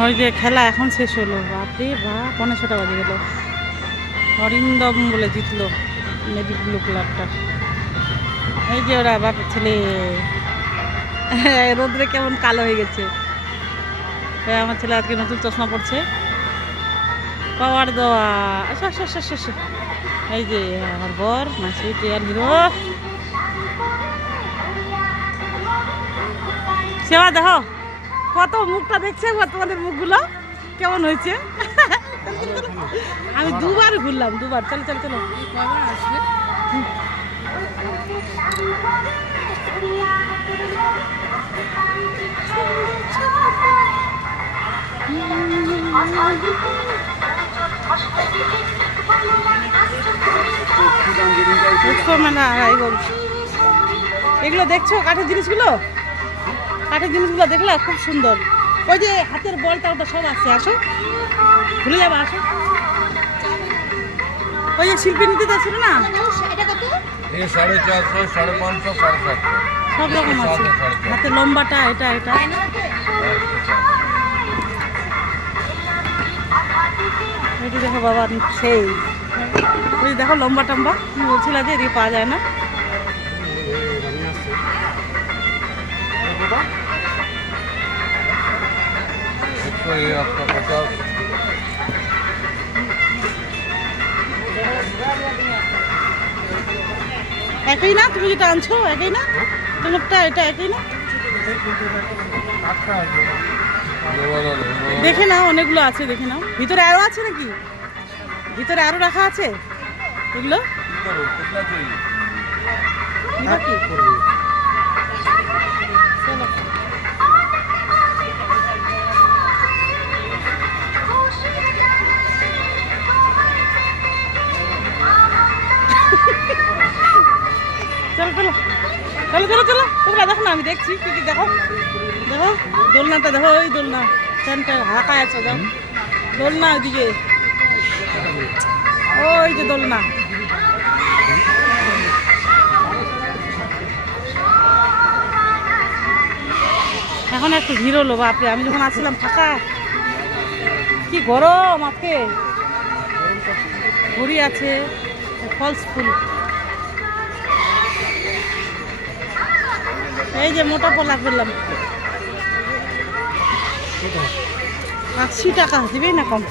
ওই যে খেলা এখন শেষ হলো, বাপরে বাপ, 6:45 বাজে গেল। অরিন্দম বলে জিতলো নেভি ব্লু ক্লাবটা। এই যে ওরা বাপের ছেলে, রোদ্রে কেমন কালো হয়ে গেছে। আমার ছেলে আজকে নতুন চশমা পড়ছে, পাওয়ার দেওয়া। আচ্ছা আচ্ছা আচ্ছা আচ্ছা, এই যে আমার বর মাসি প্রিয়ার হিরো। সেবা দেখো কত, মুখটা দেখছে তোমাদের মুখগুলো কেমন হয়েছে। আমি দুবার ঘুরলাম, দুবার। চলো চলো চলো। এগুলো দেখছো কাঠের জিনিসগুলো, কাঠের জিনিসগুলো দেখলে খুব সুন্দর। ওই যে হাতের বলটা ওটা সব আছে, আসো ভুলে যাবো, আসো। ওই যে শিল্পী নিতে যাচ্ছিল না, 450, 550, 750 সব রকম আছে। হাতে লম্বাটা এটা এটা। এটি দেখো বাবা, সেই ওই দেখো লম্বা টম্বা, তুমি বলছিল যে এদিকে পাওয়া যায় না। একই না, তুমি যেটা আনছো একই না, তোমারটা এটা একই না। দেখে নাও, অনেকগুলো আছে, দেখে নাও। ভিতরে আরো আছে নাকি, ভিতরে আরো রাখা আছে এগুলো। চলো চলো চলো চলো চলো চলো, তোমরা দেখো না, আমি দেখছি কি কি। দেখো দেখো দোলনাটা, দেখো ওই দোলনা, ফ্যানটা হাঁকা আছে, যাও দোলনা ওইদিকে, ওই যে দোলনা। এখন একটু ভিড় হলো, বাপরে আমি যখন আসছিলাম ফাঁকা, কি গরম। আজকে ঘুড়ি আছে, ফলস ফুল। এই যে মোটা পলা করলাম, 80 টাকা, দিবেই না কম,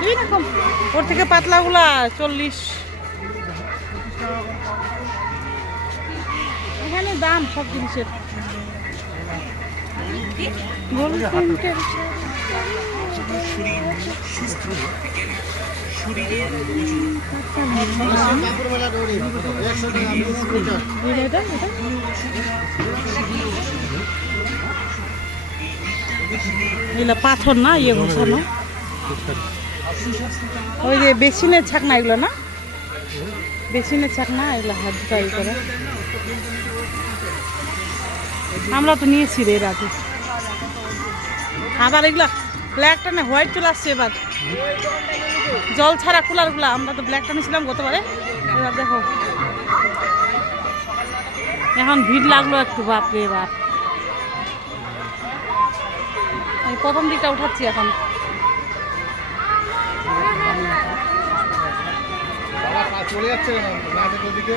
দিবেই না কম। ওর থেকে পাতলাগুলা 40। এখানে দাম সব জিনিসের। এগুলো পাথর না, ইয়ে ঘষানো, ওই যে বেসিনের ছাকনা এগুলো না, বেসিনের ছাকনা এগুলো হাত তৈরি করে। আমরা তো নিয়েছি রে এর আগে। আবার এগুলো ব্ল্যাকটা না হোয়াইট চলে আসছে এবার, জল ছাড়া কুলারগুলো। আমরা তো ব্ল্যাকটা নিয়েছিলাম গতবারে, এবার দেখো এখন ভিড় লাগলো একটু, বাপরে বাপ। প্রথম দিকটা উঠাচ্ছি এখন। চলে যাচ্ছে নদীকে,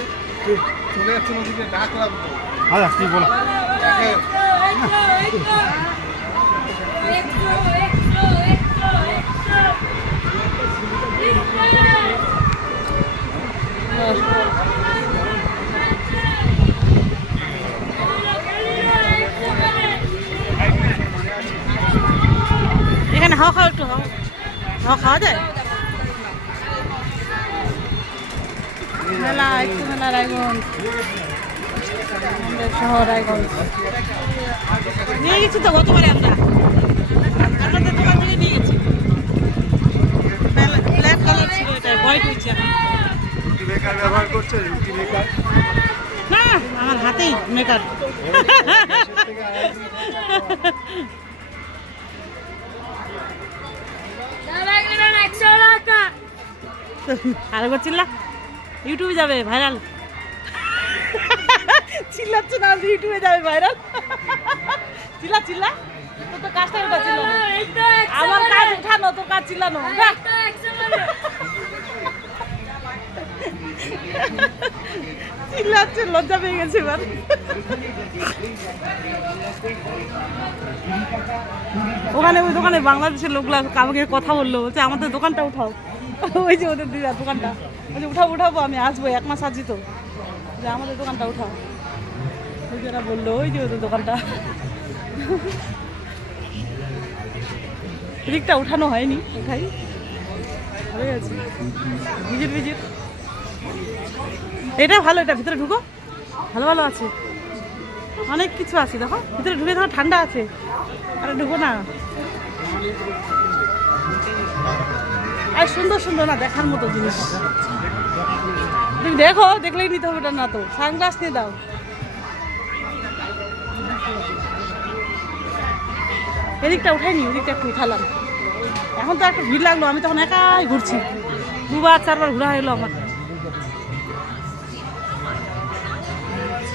চলে যাচ্ছে নদীকে, ডাক লাগবে। কি বলো এখানে হাওয়া খাওয়া, একটু হাওয়া, হাওয়া খাওয়া যায়। মেলা, একটু মেলা, রায়গঞ্জ শহর, রায়গঞ্জ নিয়ে গেছি তো গতবারে আমরা, আপনাদের দোকান থেকে নিয়ে গেছি। ব্ল্যাক কালার ছিল, এটা হোয়াইট হচ্ছে এখন। ব্যবহার করছে না, আমার হাতেই মেকার। আরেকবার চিল্লা, ইউটিউবে যাবে ভাইরাল। চিল্লাচ্ছে না, ইউটিউবে যাবে ভাইরাল। চিল্লা চিল্লা। তোর তো কাজটাই ওটা ছিল না। আমার কাজ উঠানো, তোর কাজ চিল্লানো। উঠা। চিল্লাচ্ছে, লজ্জা পেয়ে গেছে এবার। ওখানে ওই দোকানে বাংলাদেশের লোকগুলা আমাকে কথা বললো, বলছে আমাদের দোকানটা উঠাও। ওই যে ওদের দিদার দোকানটা, বলছে উঠাবো, আমি আসবো, 1 মাস আছি তো, যে আমাদের দোকানটা উঠাও। ওই যে ওরা বললো, ওই যে ওদের দোকানটা। দিকটা উঠানো হয়নি, উঠাই হয়ে গেছে। ভিজিট এটা ভালো, এটা ভিতরে ঢুকো, ভালো আছে, অনেক কিছু আছে। দেখো ভিতরে ঢুকে দেখো, ঠান্ডা আছে। আরে ঢুকো না। আর সুন্দর না, দেখার মতো জিনিস। তুমি দেখো, দেখলেই নিতে হবে না তো, সানগ্লাস নিয়ে দাও। এদিকটা উঠাইনি, ওদিকটা একটু উঠালাম। এখন তো একটু ভিড় লাগলো, আমি তখন একাই ঘুরছি, 2-4 বার ঘোরা হলো আমার।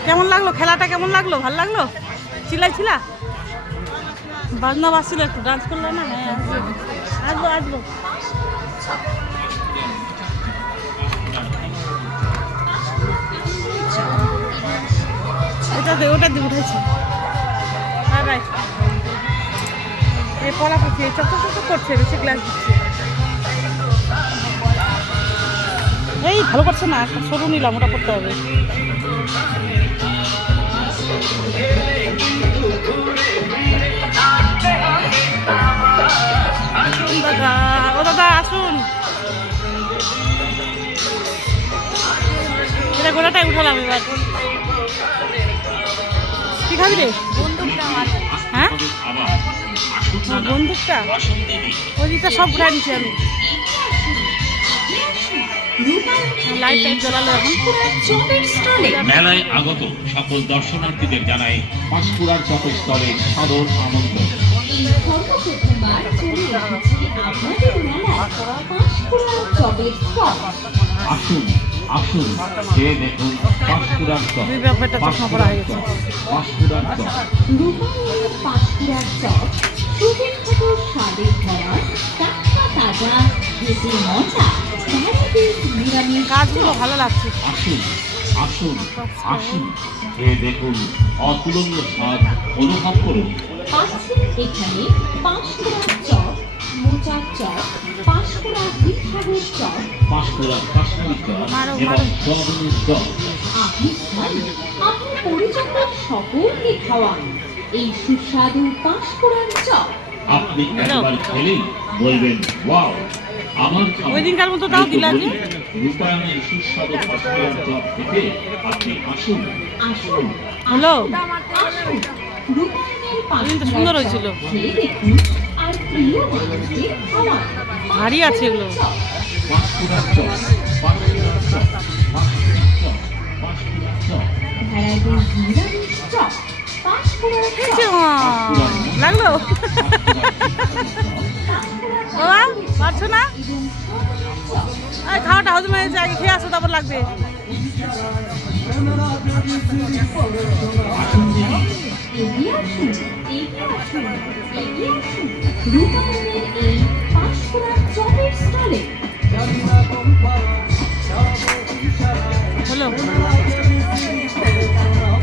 কেমন লাগলো খেলাটা, কেমন লাগলো? ভালো লাগলো? চিল্লা বাজনা বাজছিল, একটু ডান্স করলো না? হ্যাঁ, আসবো। ওটা দিয়ে উঠেছি। রাইট, এই পলা পুষি চক করছে, বেশি গ্লাস দিচ্ছে। এই ভালো করছে না, সরু নিলাম, ওটা করতে হবে। দাদা আসুন, এটা গোড়াটাই উঠালাম এবার। কি খাবি রে? হ্যাঁ, বন্দুকটা ওই দিকটা সব ঘুরে নিচ্ছি আমি। লাইট জ্বালালো এখন। মেলায় আগত সকল দর্শনার্থীদের জানাই পাঁশকুড়ার চপের স্থলে সাদর আমন্ত্রণ। আসুন খেয়ে দেখুন পাঁশকুড়ার চপ। পাঁশকুড়ার চপ। কাজগুলো ভালো লাগছে। আসুন খেয়ে দেখুন, অতুলনীয় স্বাদ অনুভব করুন। এখানে পাঁশকুড়ার চপ, মোচার চপ, পাঁশকুড়ার হিমসাগর চপ, পাঁশকুড়ার কাশ্মীরি চপ এবং সোয়াবিনের চপ। আপনি খান, আপনি পরিচিত সকলকে খাওয়ান এই সুস্বাদু পাঁশকুড়ার চপ। আপনি একবার খেলেই বলবেন ওয়াও, আমার ওই দিনকার মতো তাও দিলা যে রূপায়ণের সুস্বাদু পাঁশকুড়ার চপ খেতে আপনি আসুন। হ্যালো, আসুন, রূপায়ণের তো সুন্দর হয়েছিল। খেয়ে দেখুন আর প্রিয় মানুষদের খাওয়ান। ভারী আছে এগুলো। পাঁশকুড়ার চপ, পাঁশকুড়ার চপ, পাঁশকুড়ার চপ, পাঁশকুড়ার চপ। ভ্যারাইটিস নিরামিষ চপ, পাঁশকুড়ার চপ, লাগলো বাবা, পারছো না? খাওয়াটা হজম হয়েছে, আগে খেয়ে আসো, তারপর লাগবে। এগিয়ে আসুন, এগিয়ে আসুন, এগিয়ে আসুন রূপায়ণের এই পাঁশকুড়ার চপের স্টলে। হলো,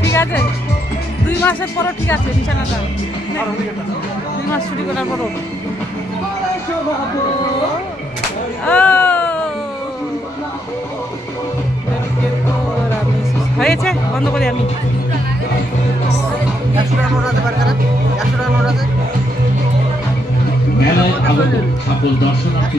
ঠিক আছে, 2 মাসের পরও ঠিক আছে বিছানাটা। 2 মাস ছুটি করার পরও হয়েছে। বন্ধ করি আমি। 100 টাকা নোট আছে, 100 টাকা নোট আছে। মেলায় আগত সকল দর্শনার্থী